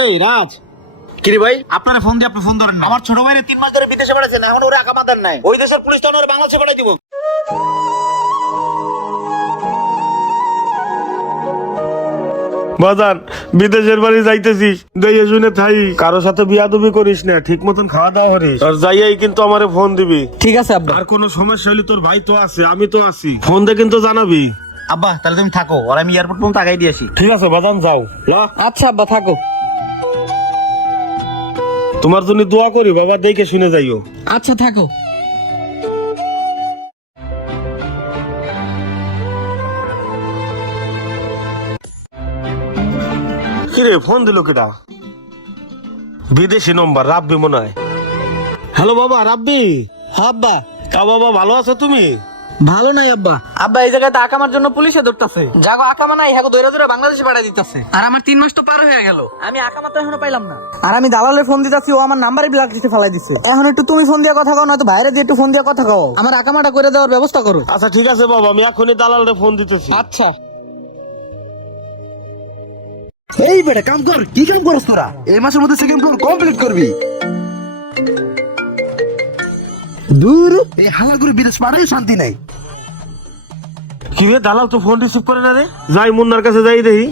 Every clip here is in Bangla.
এই রাজ, কিরে ভাই? আপনারা ফোন দিয়ে আপনি ফোন ধরেন না। আমার ছোট ভাইরে 3 মাস ধরে বিদেশে পাঠাচ্ছেন, এখন ওরা আকামা দেন নাই। ওই দেশের পুলিশ তো ওরা বাংলাদেশে পাঠাই দিব। বাজান, বিদেশের বাড়ি যাইতেছিস, দেখে শুনে থাই, কারো সাথে বিয়াদবি করিস না, ঠিক মতন খাওয়া দাওয়া করিস। আর যাইয়াই কিন্তু আমারে ফোন দিবি। ঠিক আছে আব্বা। আর কোনো সমস্যা হলে তোর ভাই তো আছে, আমি তো আছি, ফোন দিয়ে কিন্তু জানাবি। আব্বা তাহলে তুমি থাকো, আর আমি এয়ারপোর্ট পর্যন্ত আগাই দিয়ে আসি। ঠিক আছে বাজান, যাও। আচ্ছা আব্বা, থাকো। তোমার জন্য দোয়া করি বাবা, দেখে শুনে যাইও। আচ্ছা থাকো। কিরে ফোন দিল কেডা? বিদেশি নম্বর, রাব্বি মনে হয়। হ্যালো বাবা, রাব্বি। আব্বা তা বাবা ভালো আছো তুমি? ভালো নাই আব্বা। আব্বা এই জায়গাতে আকামার জন্য পুলিশে ধরতেছে। যাগো আকামা নাই, হ্যাঁ দৈরা দৈরা বাংলাদেশে পাঠাই দিতেছে। আর আমার 3 মাস তো পার হয়ে গেল, আমি আকামা তো এখনো পাইলাম না। আর আমি দালালে ফোন দিতেছি, ও আমার নাম্বারে ব্লক লিস্টে ফেলাই দিছে। এখন একটু তুমি ফোন দিয়ে কথা কও, নয়তো বাইরে দিয়ে একটু ফোন দিয়ে কথা কও, আমার আকামাটা করে দেওয়ার ব্যবস্থা করো। আচ্ছা ঠিক আছে বাবা, আমি এখনই দালালরে ফোন দিতেছি। আচ্ছা। এই বেটা কাম কর, কি কাম করছ তোরা? এই মাসের মধ্যে সেকেন্ড ফ্লোর কমপ্লিট করবি। দূর, এই হালাগুড়ি বিদেশ পাঠাই শান্তি নাই। কি রে, দালাল তো ফোন রিসিভ করে না রে। যাই মুন্নার কাছে যাই দেখি।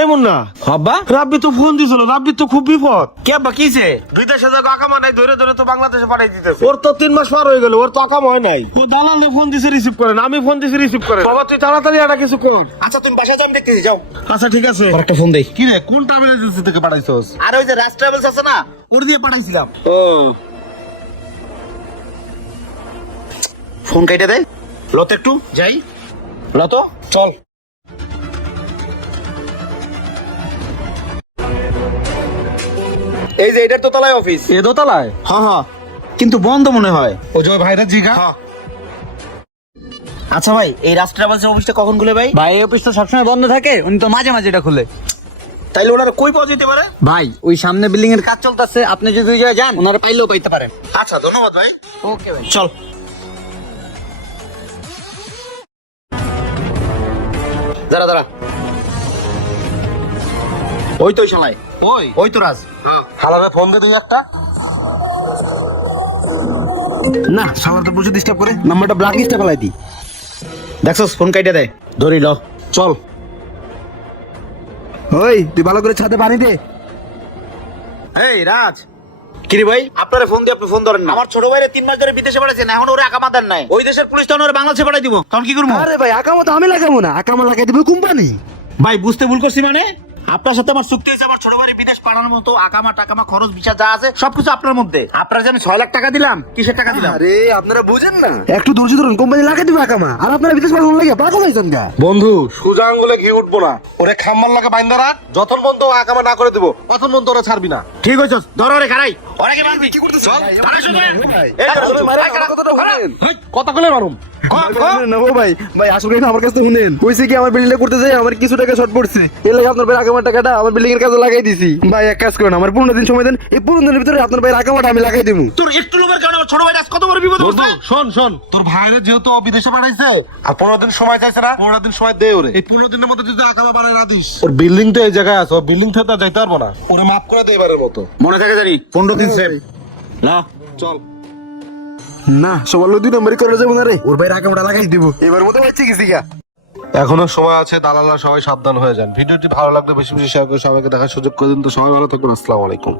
এই মুন্না, আব্বা রাব্বি তো ফোন দিছিল, রাব্বি তো খুব বিপদ। কে আব্বা কিছে? বিদেশে যাক আকামা নাই, ধরে ধরে তো বাংলাদেশে পাঠাই দিতেছে। ওর তো 3 মাস পার হয়ে গেল, ওর তো আকামা হয় নাই। ও দালালে ফোন দিছে, রিসিভ করে না, আমি ফোন দিছি, রিসিভ করে। বাবা তুই তাড়াতাড়ি একটা কিছু কর। আচ্ছা তুমি বাসায় যাও, আমি দেখতেছি, যাও। আচ্ছা ঠিক আছে। একটা ফোন দেই। কি রে, কোন ট্রাভেল এজেন্সি থেকে পাঠাইছস? আর ওই যে রাজ ট্রাভেলস আছে না, ওর দিয়ে পাঠাইছিলাম। ও ফোন কেটে দে। লত একটু যাই, লত চল। এই যে এটার তো তলায় অফিস। এ দোতলায়? হ্যাঁ হ্যাঁ, কিন্তু বন্ধ মনে হয়। ও যে ভাইরা জিগা। আচ্ছা ভাই, এই রাজ ট্রাভেলস এর অফিসটা কখন খুলে ভাই? ভাই এই অফিস তো সবসময় বন্ধ থাকে, উনি তো মাঝে মাঝে এটা খুলে। তাইলে ওনারা কই পাওয়া যেতে পারে? ভাই ওই সামনে বিল্ডিং এর কাজ চলতেছে, আপনি যদি ওই জায়গায় যান ওনারা পাইলেও পাইতে পারেন। আচ্ছা ধন্যবাদ ভাই। ওকে ভাই, চল। দাঁড়া দাঁড়া, ওই তো শালাই, ওই তো রাজ। হালারে ফোন দে তুই একটা। না, সবার তো প্রচুর ডিস্টার্ব করে, নাম্বারটা ব্ল্যাক লিস্টে ফেলাই দি। দেখছস ফোন কাইটা দে, ধরি ল চল। ওই তুই ভালো করে ছাদে পানি দে। এই রাজ, কিরে ভাই? আপনারা ফোন দিয়ে আপনি ফোন ধরেন না। আমার ছোট ভাইরে 3 মাস ধরে বিদেশে পাঠাচ্ছেন, এখন ওরা আকামা দেন নাই। ওই দেশের পুলিশ তো ওরা বাংলাদেশে পাঠাই দিব, তখন কি করবো? আরে ভাই, আকামা তো আমি লাগাবো না, আকামা লাগাই দিবে কোম্পানি। ভাই বুঝতে ভুল করছি মানে? আপনার সাথে আমার চুক্তি হয়েছে, আমার ছোট ভাইয়ের বিদেশ পাঠানোর মতো আকামা টাকামা খরচ বিচার যা আছে সবকিছু আপনার মধ্যে। আপনার যে আমি 6 লাখ টাকা দিলাম, কিসের টাকা দিলাম? আরে আপনারা বুঝেন না, একটু ধৈর্য ধরুন, কোম্পানি লাগাই দিবে আকামা। আর আপনারা বিদেশ পাঠানো লাগে পাগল হয়েছেন গা। বন্ধু, সোজা আঙ্গুলে ঘি উঠবো না, ওরে খাম্মার লাগে বাইন্দা রাখ। যতক্ষণ বন্ধু আকামা না করে দেবো, ততক্ষণ বন্ধু ওরা ছাড়বি না। ঠিক হয়েছে, ধরো রে খারাই। ওরা কি মারবি? কি করতেছ? দাঁড়া শুধু। এই কথাটা শুনেন। কথা কলে মারুম। না ও ভাই, ভাই আসলে না, আমার কাছে তো শুনেন। কইছে কি আমার বিল্ডিং করতে যাই আমার কিছু টাকা শর্ট পড়ছে, এর লাগে আপনার ভাই আকামার টাকাটা আমার বিল্ডিং এর কাজে লাগাই দিছি। ভাই এক কাজ করেন, আমার 15 দিন সময় দেন, এই 15 দিনের ভিতরে আপনার ভাই আকামাটা আমি লাগাই দেবো। তোর একটু লোভের কারণে আমার ছোট ভাই আজ কত বড় বিপদ বন্ধু হচ্ছে। শোন শোন, তোর ভাইরে যেহেতু ও বিদেশে পাঠাইছে আর 15 দিন সময় চাইছে না, 15 দিন সময় দে ওরে। এই 15 দিনের মধ্যে যদি আকামা বানায় না দিস, ওর বিল্ডিং তো এই জায়গায় আছে, ও বিল্ডিং থেকে তো আর যাইতে পারবো না। ওরে মাফ করে দে এবারের মতো। মনে থাকে জানি 15 দিন সেভ না। চল। না, সবার লোক 2 নম্বরই করে যাবো না রে, ওর ভাই আকামাটা লাগাই দিব এবার মতো বাচ্চা গেছি গা। এখনো সময় আছে, দালালরা সবাই সাবধান হয়ে যান। ভিডিওটি ভালো লাগলে বেশি বেশি শেয়ার করে সবাইকে দেখার সুযোগ করে দিন। তো সবাই ভালো থাকবেন, আসসালামু আলাইকুম।